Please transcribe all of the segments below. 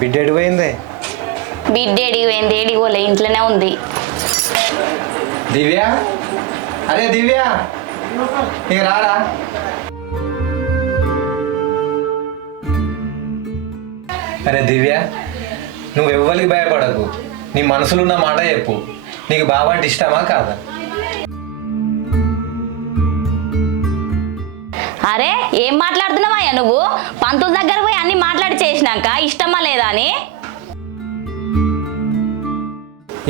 బిడ్డ ఎడిపోయిందే? బిడ్డ ఎడిగిపోయింది, ఏడిగోలే ఇంట్లోనే ఉంది. దివ్య, అరే దివ్య, ఇక రారా. అరే దివ్య, నువ్వు ఎవ్వరికి భయపడకు, నీ మనసులో ఉన్న మాట చెప్పు. నీకు బావ అంటే ఇష్టమా కాదా? అరే ఏం మాట్లాడుతున్నావయ్యా నువ్వు? పంతుల దగ్గర పోయి అన్ని మాట్లాడి చేసినాక ఇష్టమా లేదా అని?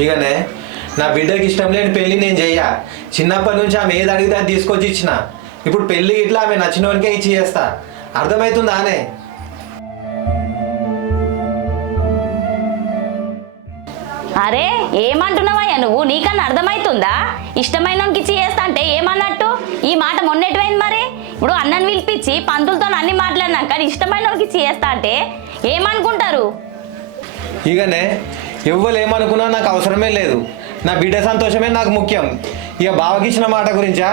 ఇకనే నా బిడ్డకి ఇష్టం లేని పెళ్ళి నేను చెయ్యా. చిన్నప్పటి నుంచి ఆమె ఏది అడిగితే అది తీసుకొచ్చి ఇచ్చిన. ఇప్పుడు పెళ్ళి ఇట్లా ఆమె నచ్చినోనికే ఇచ్చి చేస్తా. అర్థమవుతుందా అనే? అరే ఏమంటున్నావయ్యా నువ్వు? నీకన్నా అర్థమవుతుందా? ఇష్టమైనకి ఇచ్చి చేస్తా అంటే ఏమన్నట్టు? ఈ మాట మొన్నెటువైంది మరి? ఇప్పుడు అన్నని పిలిపించి పంతులతో అన్ని మాట్లాడినాక ఇష్టమైనకి ఇచ్చి చేస్తా అంటే ఏమనుకుంటారు? ఇకనే ఎవ్వరు ఏమనుకున్నా నాకు అవసరమే లేదు. నా బిడ్డ సంతోషమే నాకు ముఖ్యం. ఇక బావకి ఇచ్చిన మాట గురించా,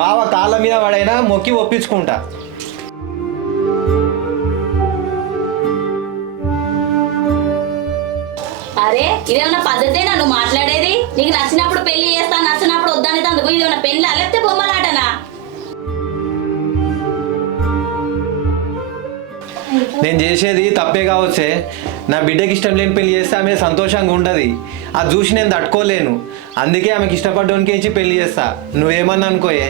బావ కాళ్ళ మీద పడైనా మొక్కి ఒప్పించుకుంటా. అరే ఇదేమన్నా పద్ధతేనా నువ్వు మాట్లాడేది? నీకు నచ్చినప్పుడు పెళ్లి చేస్తా, నచ్చినప్పుడు వద్దని తందుకు ఇదేమన్నా పెళ్ళి లేకపోతే బొమ్మలాటనా? నేను చేసేది తప్పే కావచ్చే. నా బిడ్డకి ఇష్టం లేని పెళ్లి చేస్తే ఆమె సంతోషంగా ఉండదు. అది చూసి నేను తట్టుకోలేను. అందుకే ఆమెకి ఇష్టపడ్డానికి ఇచ్చి పెళ్లి చేస్తా. నువ్వేమన్నా అనుకోయే.